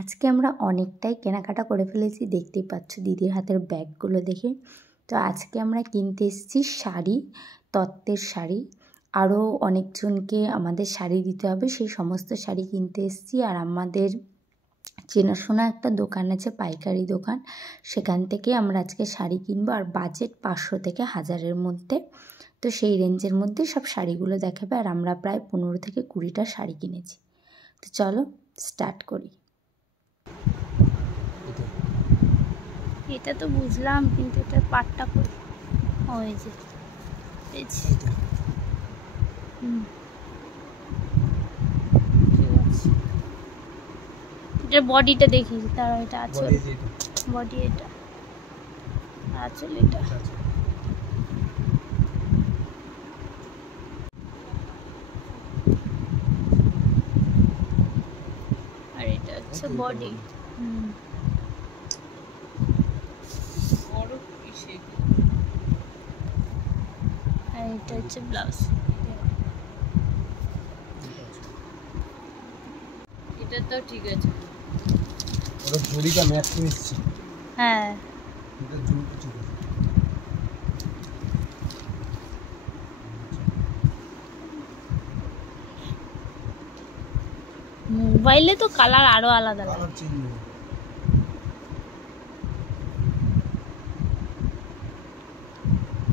আজকে আমরা অনেকটাই কেনাকাটা করে ফেলেছি, দেখতেই পাচ্ছ দিদির হাতের ব্যাগগুলো দেখে। তো আজকে আমরা কিনতে এসেছি শাড়ি, তত্ত্বের শাড়ি। আরও অনেকজনকে আমাদের শাড়ি দিতে হবে, সেই সমস্ত শাড়ি কিনতে এসেছি। আর আমাদের চেনাশোনা একটা দোকান আছে, পাইকারি দোকান, সেখান থেকে আমরা আজকে শাড়ি কিনবো। আর বাজেট 500 থেকে 1000-এর মধ্যে। তো সেই রেঞ্জের মধ্যে সব শাড়িগুলো দেখাবে। আর আমরা প্রায় 15 থেকে 20টা শাড়ি কিনেছি। তো চলো স্টার্ট করি। এটা তো বুঝলাম, কিন্তু এটা পাটটা করি ওই যে এটা বডিটা দেখি, তারা এটা আছে বডি, এটা আসলে এটা আর এটা হচ্ছে বডি। আর এটা হচ্ছে ব্লাউজ। এটা তো ঠিক আছে, ওটা জরিটা ম্যাচ নিচ্ছে। হ্যাঁ এটা জরি ঠিক আছে। মোবাইলে তো কালার আরো আলাদা কালার চেঞ্জ হবে।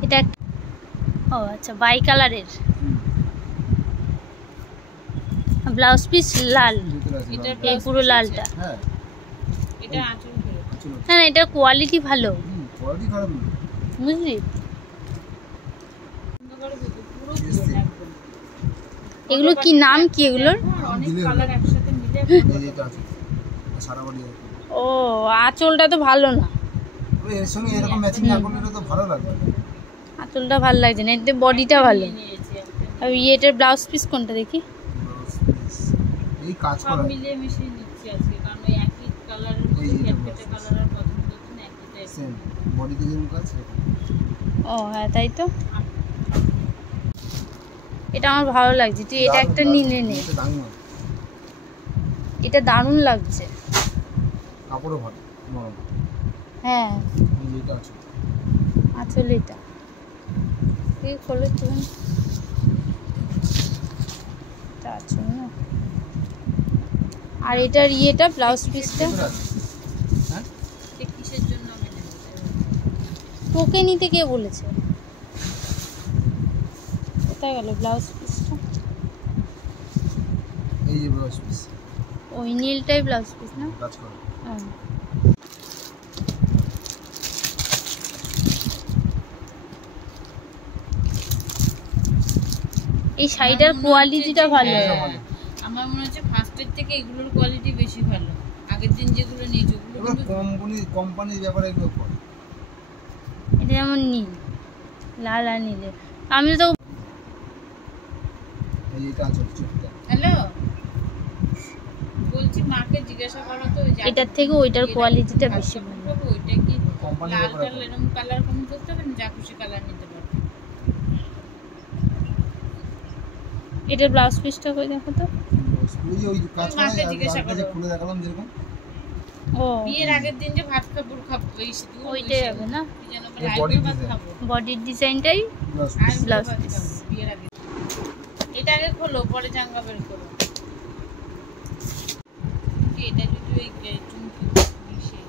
এটা ও আচ্ছা, বাই কালারের ব্লাউজ পিস লাল, এই পুরো লালটা। হ্যাঁ এটা আঁচল, হ্যাঁ এটা কোয়ালিটি ভালো, কোয়ালিটি খারাপ না, বুঝলি। এগুলো কি নাম, কি এগুলোর? অনেক কালার একসাথে মিলে এটা আছে সারা বডি। ও আঁচলটা তো ভালো না, তবে এর সঙ্গে এরকম ম্যাচিং না করলে তো ভালো লাগবে। আঁচলটা ভালো লাগছে না, এতে বডিটা ভালো। আর এটার ব্লাউজ পিস কোনটা দেখি? এই কাজ করা মিলিয়ে মিশিয়ে নিচ্ছি আজকে, কারণ ওই একই কালারের মধ্যে একটা কালার আর পছন্দ হচ্ছে না, একই টাইপ সেম বডিতে যেমন কাজ। ও হ্যাঁ তাই তো, এটা আমার ভালো লাগছে। তুই এটা একটা নিলে নে, এটা দারুণ লাগছে, কাপড়ও ভালো নরম। হ্যাঁ এটা আছে আসলে এটা এই খোলো তুমি, এটা আছে না। আর এটার ইয়েটা ব্লাউজ পিসটা হ্যাঁ এটা কিসের জন্য আমি নেব? তোকে নিতে কে বলেছে? কোথায় গেল ব্লাউজ পিসটা? এই যে ব্লাউজ পিস, ওই নীলটাই ব্লাউজ পিস না? কাজ করা। হ্যাঁ এই শাড়িটার কোয়ালিটিটা ভালো। আমার মনে হচ্ছে ফার্স্টের থেকে এগুলোর কোয়ালিটি বেশি ভালো। আগের দিন যেগুলো নিয়েছো ওগুলো কিন্তু কোম্পানির ব্যাপারে এগুলো করে। এটা যেমন নীল, লাল আর নীলে। আমি তো এই এটা আছে চুপটা। হ্যালো বলছি, মাকে জিজ্ঞাসা করো তো এটার থেকে ওইটার কোয়ালিটিটা বেশি ভালো। ওইটা কি কোম্পানির লাল ব্যাপারে কালার এরকম কালার কম করতে হবে না, যা খুশি কালার নিতে পারবে। এটার ব্লাউজ পিসটা কই দেখো তো। ওই যে ওই কাজ করা মাকে জিজ্ঞাসা আর যে করো। খুলে দেখালাম যেরকম। ও বিয়ের আগের দিন যে ভাত কাপড় খাবো ওই শুধু ওইটাই হবে না, কি যেন এই বলে, body আইবুড়ো ভাত design। খাবো। বডির ডিজাইনটাই ব্লাউজ আর ব্লাউজ ভাত পিস। খাবো বিয়ের আগে। এটা আগে খোলো, পরে জাঙ্গা বের করো। এটা যদি ওই চুমকি মিশিয়ে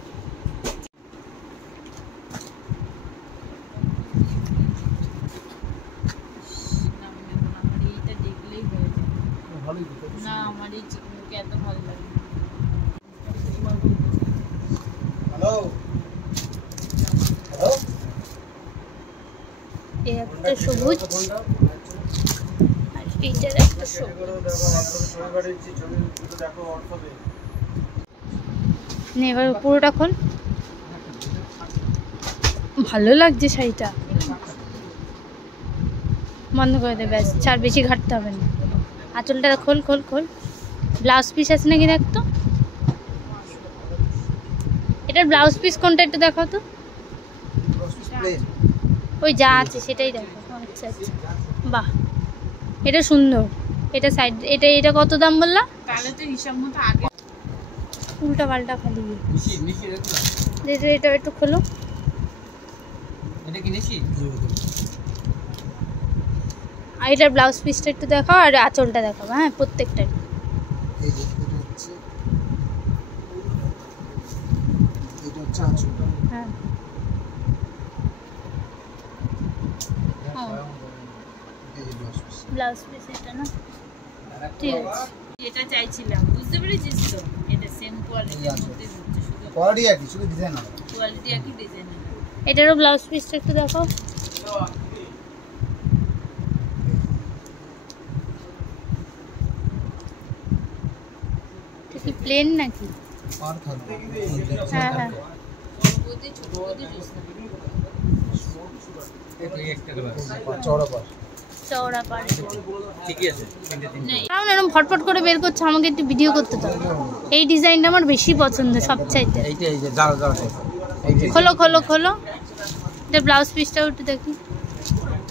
আমার এইটা দেখলেই হয়ে যায়। ভালোই তো। না আমার এই চিকনকে এত ভালো লাগে। হ্যালো হ্যালো, এই একটা সবুজ আর এইটার একটা সবুজ। নে এবার পুরোটা খোল, ভালো লাগছে শাড়িটা। বন্ধ করে দে, ব্যাস চার বেশি ঘাটতে হবে না। আঁচলটা খোল খোল খোল, ব্লাউজ পিস আছে নাকি দেখ তো। এটার ব্লাউজ পিস কোনটা একটু দেখাও তো। ওই যা আছে সেটাই দেখো। আচ্ছা আচ্ছা, বাহ এটা সুন্দর। এটা সাইড, এটা কত দাম বললা? তাহলে তো হিসাব মতো আগে উল্টা পাল্টা খালি নিশি নিশি দেখো এটা একটু খোলো। এটা কি নিশি আর এটার ব্লাউজ পিসটা একটু দেখাও আর আঁচলটা দেখাবো। হ্যাঁ প্রত্যেকটাই। এই যে এটা হচ্ছে আঁচলটা। হ্যাঁ এই যে ব্লাউজ পিস। ব্লাউজ পিস এটা না, ঠিক আছে। এটা চাইছিলাম, বুঝতে পেরেছিস তো? এটা সেম কোয়ালিটির মধ্যে হচ্ছে, শুধু কোয়ালিটি একই, শুধু ডিজাইন আলাদা। কোয়ালিটি একই, ডিজাইন আলাদা। এটারও ব্লাউজ পিসটা একটু দেখাও। এটা কি প্লেন নাকি? পার থাকবে। হ্যাঁ হ্যাঁ বড় ছোট বৌদি এই একটা কালার চওড়া পার। চওড়া পাড়ে ঠিকই আছে তিনটে নেই। কারণ এরকম ফটফট করে বের করছে, আমাকে একটু ভিডিও করতে দাও। এই ডিজাইনটা আমার বেশি পছন্দ সবচাইতে। এইটা এই যে জাল জাল এইটা খোলো খোলো খোলো। এটা ব্লাউজ পিসটাও একটু দেখি।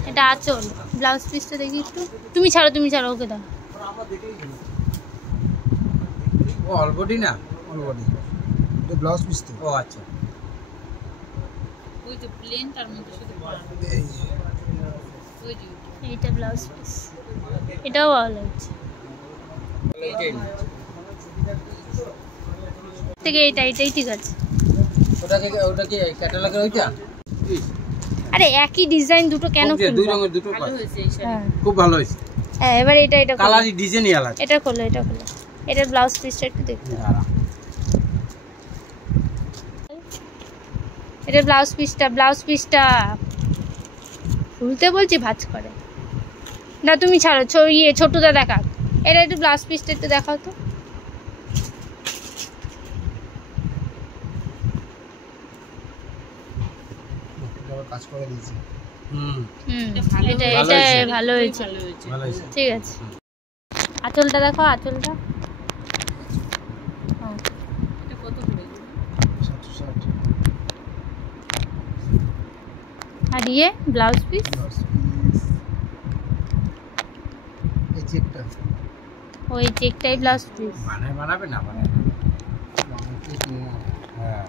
এটা আঁচল, ব্লাউজ পিসটা দেখি একটু। তুমি ছাড়ো ওকে দাও। ও অলবডি না অলবডি। এটা ব্লাউজ পিস তো। ও আচ্ছা ওই তো প্লেন, তার মধ্যে শুধু পাড়। এই যে ওই যে এইটা ব্লাউজ পিস, এটাও ভালো লাগছে। এইটাই না থেকে এটাই ঠিক আছে। ওটা কি ক্যাটালগের ওইটা আরে একই ডিজাইন দুটো কেন দুই কিনবো? রঙের দুটো ভালো হয়েছে এই শাড়ি। হ্যাঁ খুব ভালো হয়েছে হ্যাঁ, এবার এটা খোলো। কালারই ডিজাইনই আলাদা এটা খোলো। এটার ব্লাউজ পিসটা একটু দেখতে। এটার ব্লাউজ পিসটা খুলতে বলছি ভাঁজ করে না। তুমি ছাড়ো, ছোটটা দেখা। এটা একটু ব্লাউজ পিসটা একটু দেখাও তো। এটা কাজ করে দিয়েছি। হুম এটা ভালো হয়েছে। ভালো হয়েছে ঠিক আছে। আঁচলটা দেখো, আঁচলটা। হ্যাঁ এটা কত করে? 760 আর ব্লাউজ পিস। Blouse piece. এই চেকটা ওই চেকটাই ব্লাউজ পিস। বানাবে না বানাতে কি না। হ্যাঁ